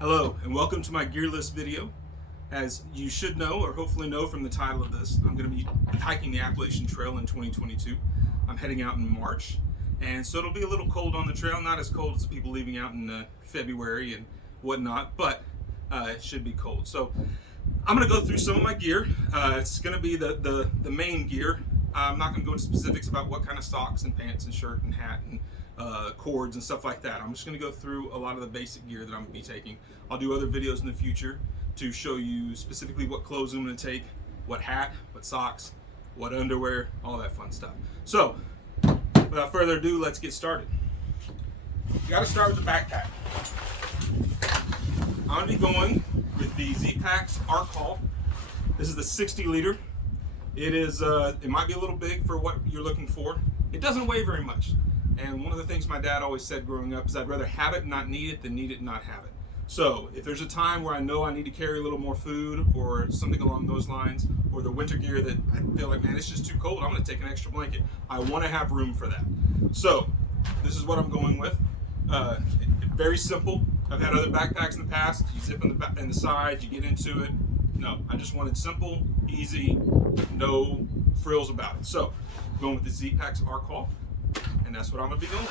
Hello and welcome to my gear list video. As you should know, or hopefully know from the title of this, I'm going to be hiking the Appalachian Trail in 2022. I'm heading out in March, and so it'll be a little cold on the trail, not as cold as the people leaving out in February and whatnot, but it should be cold. So I'm going to go through some of my gear. It's going to be the main gear. I'm not going to go into specifics about what kind of socks and pants and shirt and hat and cords and stuff like that. I'm just going to go through a lot of the basic gear that I'm going to be taking. I'll do other videos in the future to show you specifically what clothes I'm going to take, what hat, what socks, what underwear, all that fun stuff. So, without further ado, let's get started. You got to start with the backpack. I'm going to be going with the Z-Packs Arc Haul. This is the 60 liter. It is, it might be a little big for what you're looking for. It doesn't weigh very much. And one of the things my dad always said growing up is I'd rather have it and not need it than need it and not have it. So if there's a time where I know I need to carry a little more food or something along those lines, or the winter gear that I feel like, man, it's just too cold, I'm going to take an extra blanket. I want to have room for that. So this is what I'm going with. Very simple. I've had other backpacks in the past. You zip in the side, you get into it. No, I just wanted simple, easy, no frills about it. So I'm going with the Z-Packs Arc Haul. And that's what I'm going to be going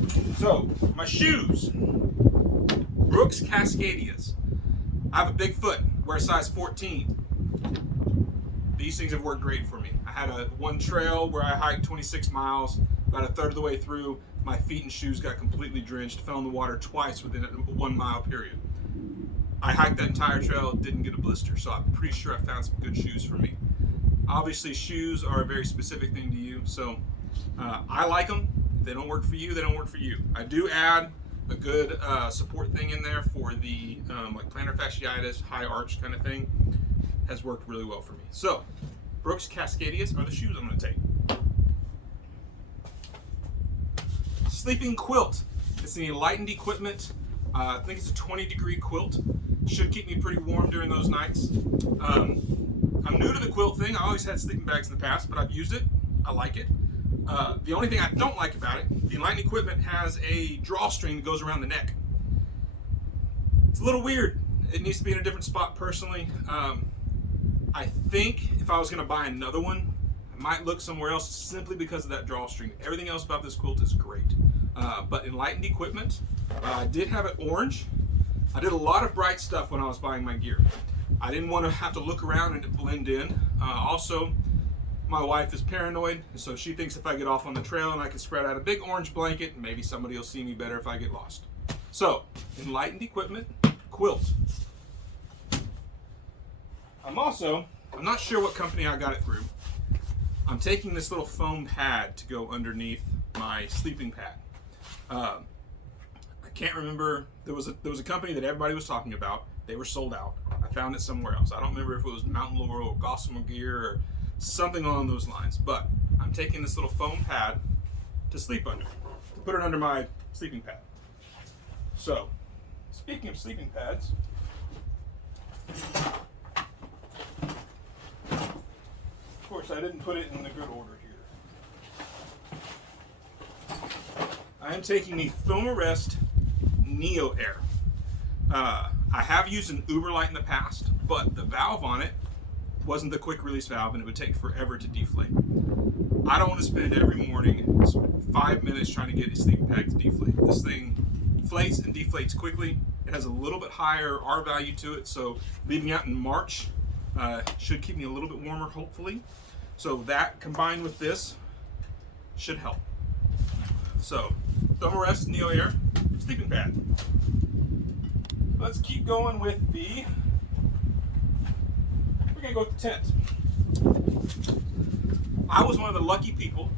with. So, my shoes. Brooks Cascadias. I have a big foot, wear a size 14. These things have worked great for me. I had one trail where I hiked 26 miles. About a third of the way through, my feet and shoes got completely drenched, fell in the water twice within a 1 mile period. I hiked that entire trail, didn't get a blister, so I'm pretty sure I found some good shoes for me. Obviously, shoes are a very specific thing to you, so I like them. If they don't work for you, they don't work for you. I do add a good support thing in there for the like plantar fasciitis, high arch kind of thing. Has worked really well for me. So, Brooks Cascadias are the shoes I'm going to take. Sleeping quilt. It's the Enlightened Equipment. I think it's a 20-degree quilt. Should keep me pretty warm during those nights. I'm new to the quilt thing. I always had sleeping bags in the past, but I've used it. I like it. The only thing I don't like about it, the Enlightened Equipment has a drawstring that goes around the neck. It's a little weird. It needs to be in a different spot personally. I think if I was going to buy another one, I might look somewhere else simply because of that drawstring. Everything else about this quilt is great. But Enlightened Equipment, I did have it orange. I did a lot of bright stuff when I was buying my gear. I didn't want to have to look around and it blend in. Also, my wife is paranoid, so she thinks if I get off on the trail and I can spread out a big orange blanket, maybe somebody will see me better if I get lost. So, Enlightened Equipment, quilt. I'm not sure what company I got it through. I'm taking this little foam pad to go underneath my sleeping pad. I can't remember, there was a company that everybody was talking about. They were sold out. I found it somewhere else. I don't remember if it was Mountain Laurel or Gossamer Gear or something along those lines. But I'm taking this little foam pad to sleep under, to put it under my sleeping pad. So, speaking of sleeping pads, of course I didn't put it in the good order here. I am taking the Thermarest Neo Air. I have used an Uberlight in the past, but the valve on it wasn't the quick release valve and it would take forever to deflate. I don't want to spend every morning 5 minutes trying to get a sleeping bag to deflate. This thing inflates and deflates quickly. It has a little bit higher R value to it, so leaving out in March should keep me a little bit warmer, hopefully. So that combined with this should help. So, Thermarest Neo Air sleeping pad. Let's keep going with we're going to go with the tent. I was one of the lucky people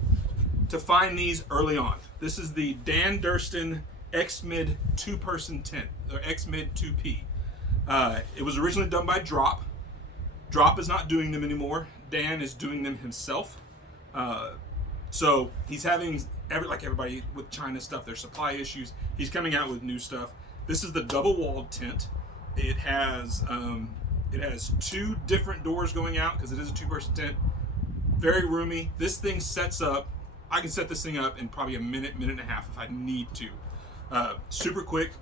to find these early on. This is the Dan Durston X-Mid 2-person tent, or X-Mid 2P. It was originally done by Drop. Drop is not doing them anymore. Dan is doing them himself. So he's having, like everybody with China stuff, there's supply issues. He's coming out with new stuff. This is the double-walled tent. It has 2 different doors going out because it is a 2-person tent. Very roomy. This thing sets up I can set this thing up in probably a minute and a half if I need to. Super quick.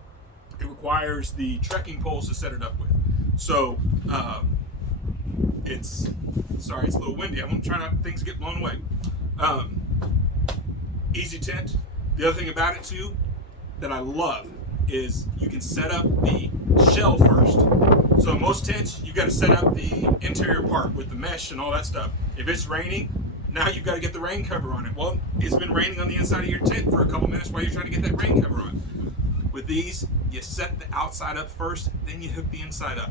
It requires the trekking poles to set it up with. So it's a little windy. I'm trying not things get blown away. Easy tent. The other thing about it too that I love is you can set up the shell first. So in most tents, you've got to set up the interior part with the mesh and all that stuff. If it's raining, now you've got to get the rain cover on it. Well, it's been raining on the inside of your tent for a couple minutes while you're trying to get that rain cover on. With these, you set the outside up first, then you hook the inside up.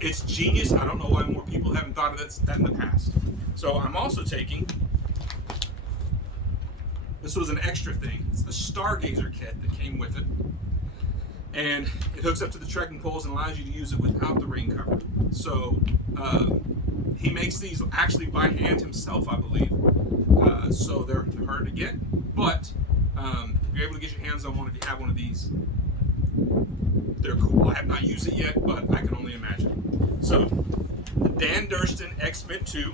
It's genius. I don't know why more people haven't thought of that in the past. So I'm also taking, this was an extra thing. It's the Stargazer kit that came with it. And it hooks up to the trekking poles and allows you to use it without the rain cover. So he makes these actually by hand himself, I believe. So they're hard to get. But if you're able to get your hands on one, if you have one of these, they're cool. I have not used it yet, but I can only imagine. So the Dan Durston X Mid 2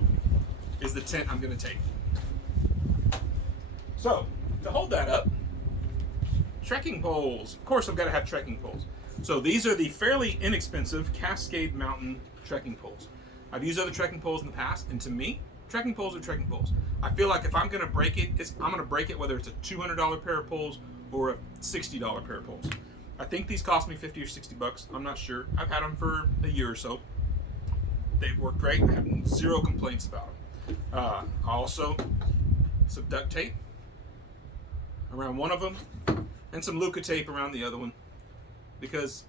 is the tent I'm going to take. So to hold that up, trekking poles. Of course, I've got to have trekking poles. So these are the fairly inexpensive Cascade Mountain trekking poles. I've used other trekking poles in the past, and to me, trekking poles are trekking poles. I feel like if I'm going to break it, I'm going to break it whether it's a $200 pair of poles or a $60 pair of poles. I think these cost me 50 or 60 bucks. I'm not sure. I've had them for a year or so. They work great. I have zero complaints about them. Also, some duct tape around one of them and some Luca tape around the other one because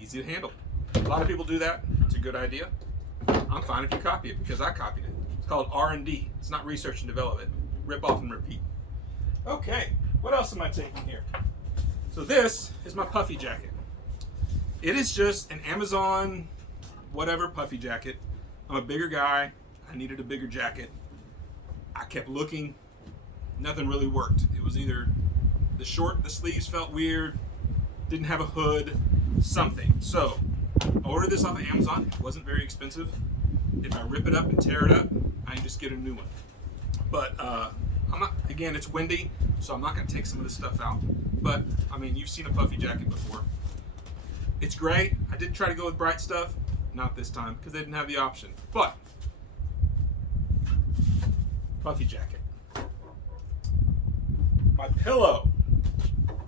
easy to handle. A lot of people do that. It's a good idea. I'm fine if you copy it because I copied it. It's called R&D. It's not research and development. Rip off and repeat. Okay, what else am I taking here? So this is my puffy jacket. It is just an Amazon whatever puffy jacket. I'm a bigger guy. I needed a bigger jacket. I kept looking. Nothing really worked. It was either the sleeves felt weird, didn't have a hood, something. So I ordered this off of Amazon. It wasn't very expensive. If I rip it up and tear it up, I can just get a new one. But I'm not, again, it's windy, so I'm not going to take some of this stuff out. But, I mean, you've seen a puffy jacket before. It's great. I did try to go with bright stuff. Not this time, because they didn't have the option. But, puffy jacket. My pillow.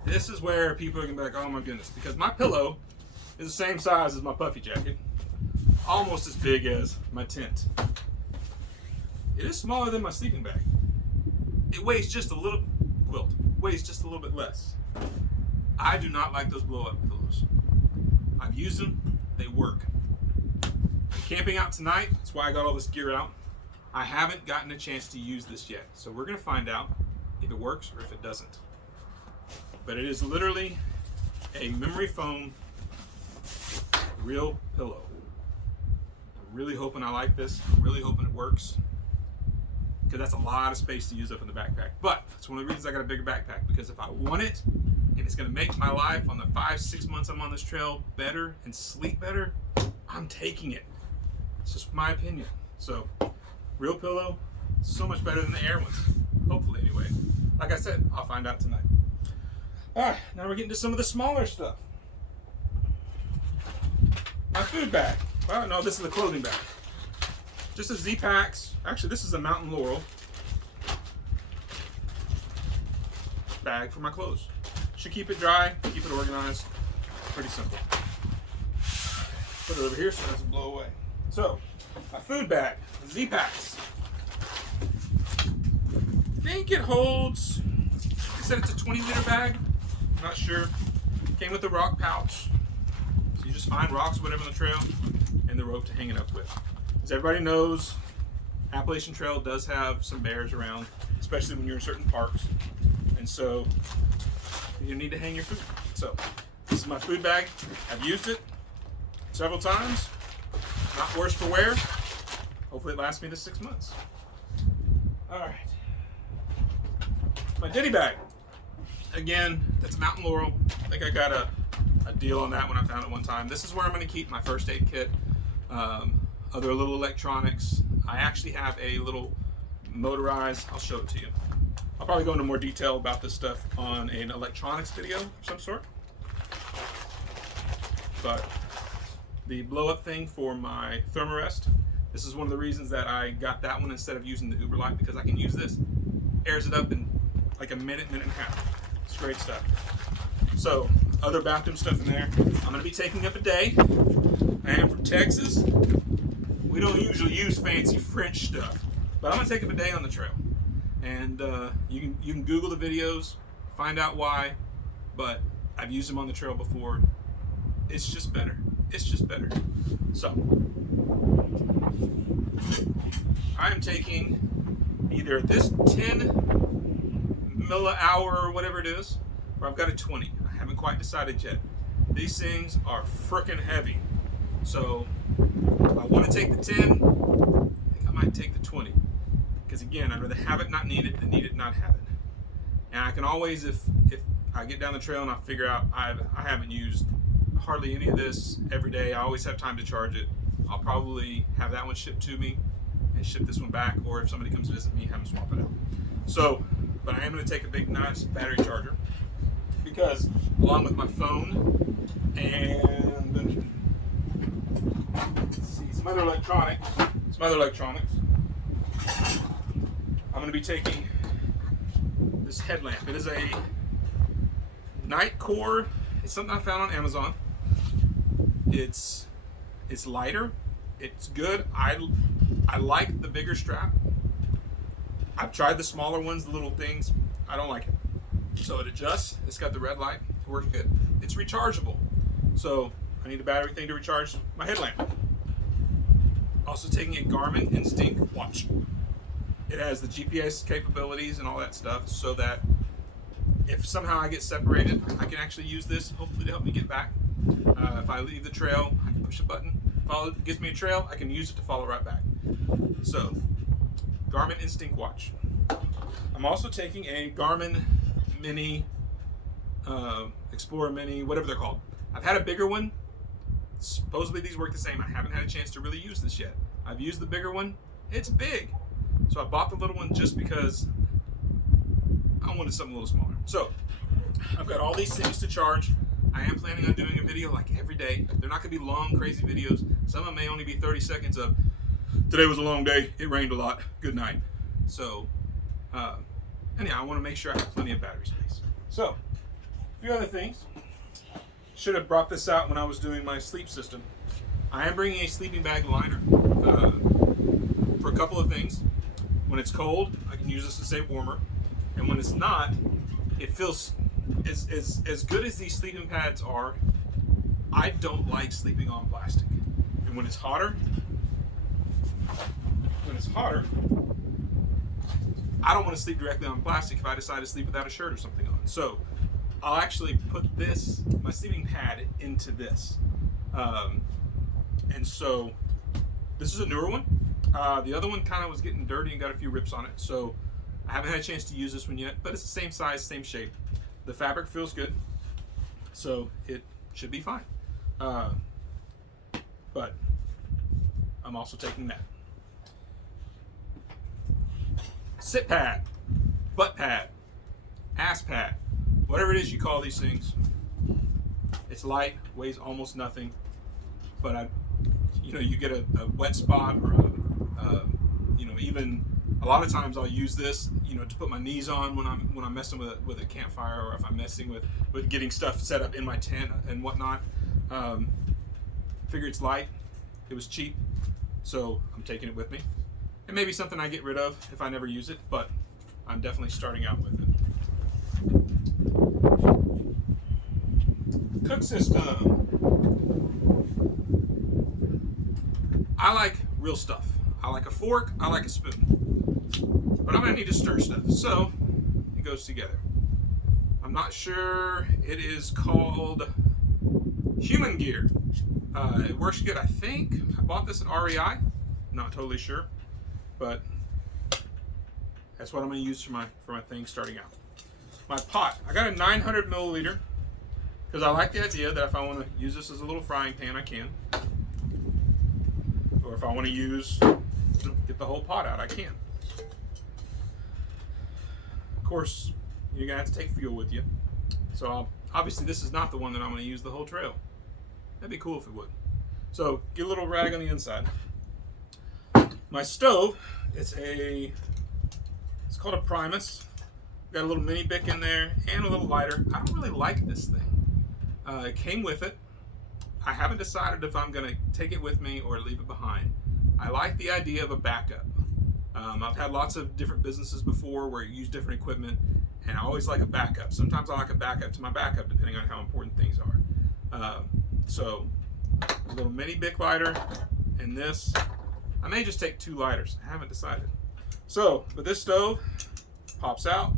This is where people are going to be like, oh my goodness. Because my pillow is the same size as my puffy jacket. Almost as big as my tent. It is smaller than my sleeping bag. It weighs just a little, weighs just a little bit less. I do not like those blow-up pillows. I've used them, they work. I'm camping out tonight, that's why I got all this gear out. I haven't gotten a chance to use this yet, so we're gonna find out if it works or if it doesn't. But it is literally a memory foam real pillow. I'm really hoping I like this. I'm really hoping it works. Because that's a lot of space to use up in the backpack. But that's one of the reasons I got a bigger backpack. Because if I want it, and it's going to make my life on the 5-6 months I'm on this trail better and sleep better, I'm taking it. It's just my opinion. So, real pillow, so much better than the air ones. Hopefully, anyway. Like I said, I'll find out tonight. Alright, now we're getting to some of the smaller stuff. My food bag. Well, no, this is the clothing bag. Just a Z-Packs. Actually, this is a Mountain Laurel bag for my clothes. Should keep it dry, keep it organized. Pretty simple. Put it over here so it doesn't blow away. So, my food bag, Z-Packs. I think it holds, I said it's a 20-liter bag. I'm not sure. Came with the rock pouch. So you just find rocks, whatever on the trail, and the rope to hang it up with. As everybody knows, Appalachian Trail does have some bears around, especially when you're in certain parks. And so you need to hang your food. So this is my food bag. I've used it several times. Not worse for wear. Hopefully it lasts me the 6 months. All right. My ditty bag. Again, that's Mountain Laurel. I think I got a deal on that when I found it one time. This is where I'm going to keep my first aid kit. Other little electronics. I actually have a little motorized. I'll show it to you. I'll probably go into more detail about this stuff on an electronics video of some sort. But the blow up thing for my thermarest, this is one of the reasons that I got that one instead of using the Uber Light, because I can use this. Airs it up in like a minute, minute and a half. It's great stuff. So, other bathroom stuff in there. I'm going to be taking up a day. I am from Texas. We don't usually use fancy French stuff, but I'm going to take up a day on the trail. And you can Google the videos, find out why, but I've used them on the trail before. It's just better. It's just better. So, I'm taking either this 10 millhour or whatever it is, or I've got a 20. I haven't quite decided yet. These things are frickin' heavy. So, if I want to take the 10, I think I might take the 20. Because again, I'd rather have it not need it than need it not have it. And I can always, if I get down the trail and I figure out I haven't used hardly any of this every day, I always have time to charge it, I'll probably have that one shipped to me and ship this one back, or if somebody comes to visit me, have them swap it out. So, but I am going to take a big, nice battery charger, because along with my phone and let's see, some other electronics, I'm going to be taking this headlamp. It is a night core. It's something I found on Amazon. It's lighter. It's good. I like the bigger strap. I've tried the smaller ones, the little things. I don't like it. So it adjusts. It's got the red light. It works good. It's rechargeable. So I need a battery thing to recharge my headlamp. Also taking a Garmin Instinct watch. It has the GPS capabilities and all that stuff, so that if somehow I get separated, I can actually use this, hopefully to help me get back. If I leave the trail, I can push a button. It gives me a trail, I can use it to follow right back. So, Garmin Instinct watch. I'm also taking a Garmin Mini, Explorer Mini, whatever they're called. I've had a bigger one. Supposedly these work the same. I haven't had a chance to really use this yet. I've used the bigger one. It's big. So I bought the little one just because I wanted something a little smaller. So I've got all these things to charge. I am planning on doing a video like every day. They're not going to be long, crazy videos. Some of them may only be 30 seconds of, today was a long day, it rained a lot, good night. So anyhow, I want to make sure I have plenty of battery space. So, a few other things. Should have brought this out when I was doing my sleep system. I am bringing a sleeping bag liner for a couple of things. When it's cold, I can use this to stay warmer. And when it's not, it feels as good as these sleeping pads are. I don't like sleeping on plastic. And when it's hotter, I don't want to sleep directly on plastic if I decide to sleep without a shirt or something on. So I'll actually put this, my sleeping pad, into this. And so this is a newer one. The other one kind of was getting dirty and got a few rips on it. So I haven't had a chance to use this one yet, but it's the same size, same shape. The fabric feels good, so it should be fine. But I'm also taking that. Sit pad, butt pad, ass pad, whatever it is you call these things. It's light, weighs almost nothing, but you get a wet spot, or even a lot of times I'll use this, to put my knees on when I'm messing with a campfire, or if I'm messing with getting stuff set up in my tent and whatnot. Figure it's light, it was cheap, so I'm taking it with me. It may be something I get rid of if I never use it, but I'm definitely starting out with it. Cook system. I like real stuff. I like a fork, I like a spoon. But I'm gonna need to stir stuff, so it goes together. I'm not sure, it is called Hygiene Gear. It works good, I think. I bought this at REI, not totally sure, but that's what I'm gonna use for my thing starting out. My pot, I got a 900 milliliter, because I like the idea that if I want to use this as a little frying pan, I can. Or if I want to get the whole pot out, I can. course, you're gonna have to take fuel with you. So obviously this is not the one that I'm gonna use the whole trail. That'd be cool if it would. So get a little rag on the inside. My stove, it's called a Primus. Got a little mini Bic in there and a little lighter. I don't really like this thing. It came with it. I haven't decided if I'm gonna take it with me or leave it behind. I like the idea of a backup. I've had lots of different businesses before where you use different equipment, and I always like a backup. Sometimes I like a backup to my backup, depending on how important things are. So a little mini Bic lighter, and this. I may just take 2 lighters. I haven't decided. So, but this stove pops out,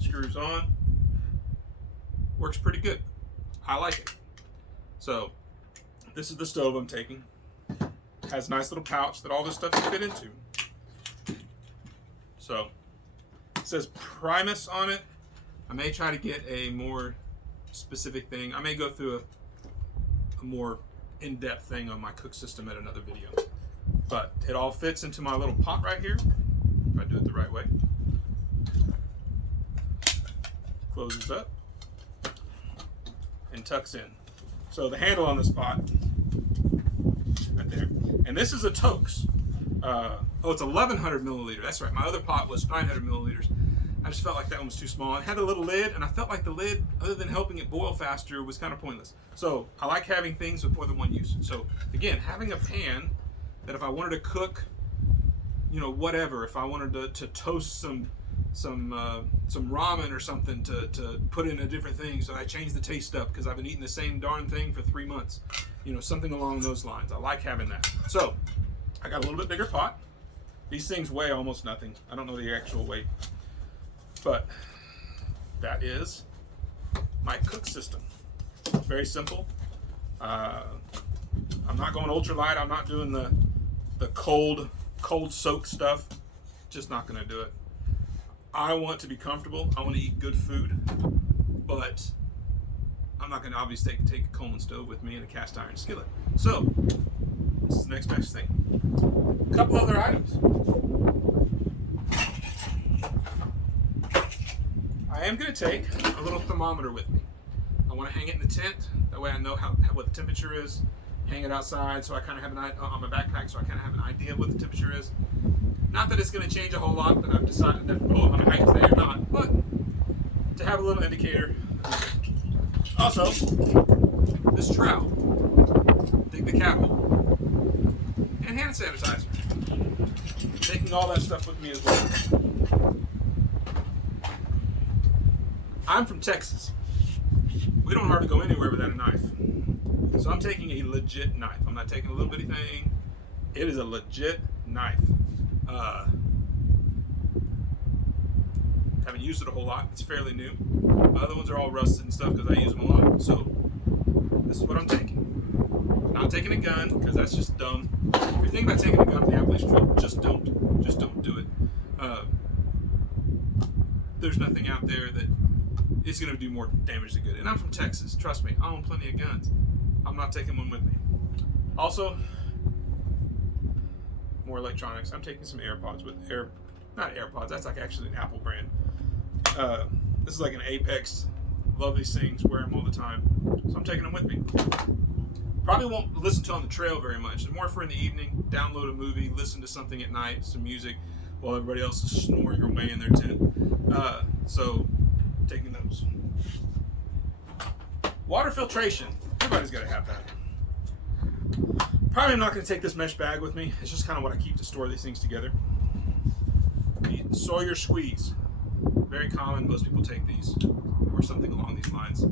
screws on, works pretty good. I like it. So, this is the stove I'm taking. Has a nice little pouch that all this stuff can fit into. So, it says Primus on it. I may try to get a more specific thing. I may go through a more in-depth thing on my cook system at another video. But it all fits into my little pot right here, if I do it the right way. Closes up and tucks in. So the handle on this pot, right there. And this is a Toaks. It's 1,100 milliliter. That's right. My other pot was 900 milliliters. I just felt like that one was too small. It had a little lid, and I felt like the lid, other than helping it boil faster, was kind of pointless. So I like having things with more than one use. So again, having a pan that if I wanted to cook, whatever, if I wanted to toast some ramen or something to put in a different thing, so I change the taste up because I've been eating the same darn thing for 3 months, something along those lines. I like having that. So I got a little bit bigger pot. These things weigh almost nothing. I don't know the actual weight, but that is my cook system. Very simple. I'm not going ultralight. I'm not doing the cold soak stuff. Just not going to do it. I want to be comfortable. I want to eat good food, but I'm not going to obviously take a Coleman stove with me and a cast iron skillet. So this is the next best thing. A couple other items. I am going to take a little thermometer with me. I want to hang it in the tent. That way I know what the temperature is. Hang it outside so I kind of have an idea on my backpack, so I kind of have an idea of what the temperature is. Not that it's going to change a whole lot, but I've decided that I'm going to hang today or not. But to have a little indicator. Also, this trowel. Dig the cap hole. And hand sanitizer. Taking all that stuff with me as well. I'm from Texas. We don't hardly go anywhere without a knife. So I'm taking a legit knife. I'm not taking a little bitty thing. It is a legit knife. Haven't used it a whole lot. It's fairly new. My other ones are all rusted and stuff because I use them a lot. So this is what I'm taking. Not taking a gun because that's just dumb. If you're thinking about taking a gun to the Appalachian Trail, just don't. Just don't do it. There's nothing out there that is going to do more damage than good. And I'm from Texas. Trust me, I own plenty of guns. I'm not taking one with me. Also, more electronics. I'm taking some AirPods not AirPods, that's like actually an Apple brand. This is like an Apex. Love these things, wear them all the time. So I'm taking them with me. Probably won't listen to on the trail very much. It's more for in the evening, download a movie, listen to something at night, some music, while everybody else is snoring away in their tent. So, taking those. Water filtration. Everybody's got to have that. Probably not going to take this mesh bag with me. It's just kind of what I keep to store these things together. The Sawyer squeeze. Very common. Most people take these or something along these lines.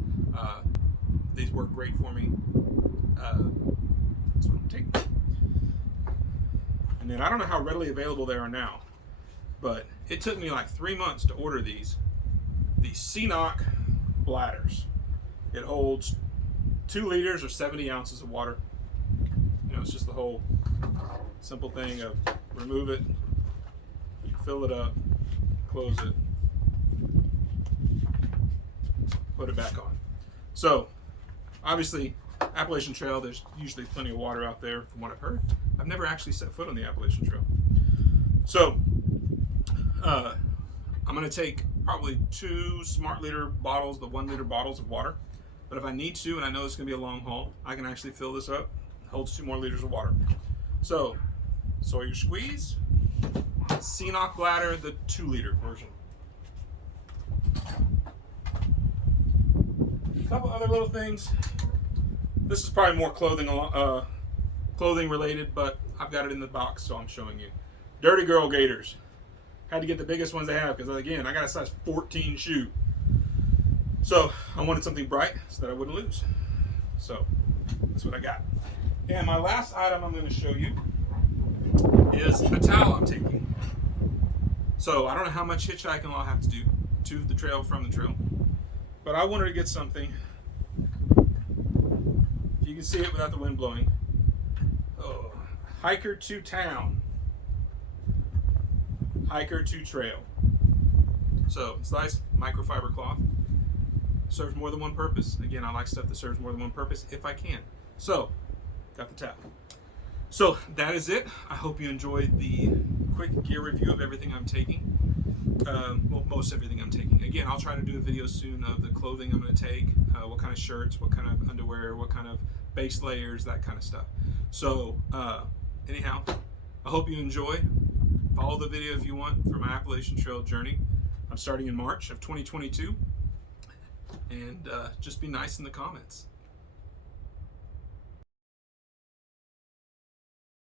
These work great for me. That's what I'm taking. And then I don't know how readily available they are now, but it took me like 3 months to order these CNOC bladders. It holds 2 liters or 70 ounces of water. It's just the whole simple thing of remove it, fill it up, close it, put it back on. So, obviously, Appalachian Trail, there's usually plenty of water out there from what I've heard. I've never actually set foot on the Appalachian Trail. So, I'm going to take probably 2 smart liter bottles, the 1 liter bottles of water. But if I need to, and I know it's going to be a long haul, I can actually fill this up. It holds 2 more liters of water. So, Sawyer Squeeze, Ceanoc Bladder, the 2 liter version. A couple other little things. This is probably more clothing related, but I've got it in the box, so I'm showing you. Dirty Girl Gaiters. Had to get the biggest ones they have because, again, I got a size 14 shoe. So I wanted something bright so that I wouldn't lose. So that's what I got. And my last item I'm going to show you is a towel I'm taking. So I don't know how much hitchhiking I'll have to do to the trail from the trail, but I wanted to get something. If you can see it without the wind blowing. Oh, hiker to town. Hiker to trail. So it's nice microfiber cloth. Serves more than one purpose. Again, I like stuff that serves more than one purpose if I can. So, got the towel. So that is it. I hope you enjoyed the quick gear review of everything I'm taking. Well, most everything I'm taking. Again, I'll try to do a video soon of the clothing I'm going to take, what kind of shirts, what kind of underwear, what kind of base layers, that kind of stuff. So, anyhow, I hope you enjoy. Follow the video if you want for my Appalachian Trail journey. I'm starting in March of 2022. And just be nice in the comments.